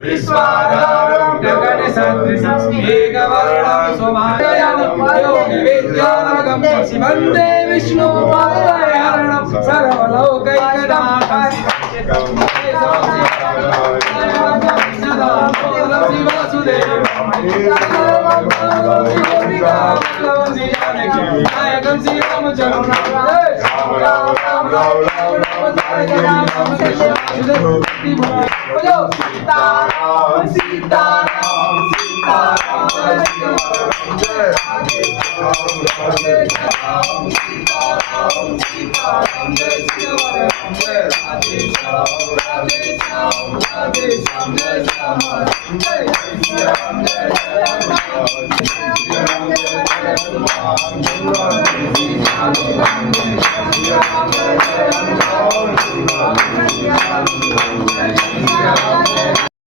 विश्वाधारं गगनसदृशं मेघवर्णं स्वभावयानं योगिवेद्यानगं शिवन्दे विष्णुपादहरणं सर्वलोकैकनाथं सदा शिवसुदेवं नायकं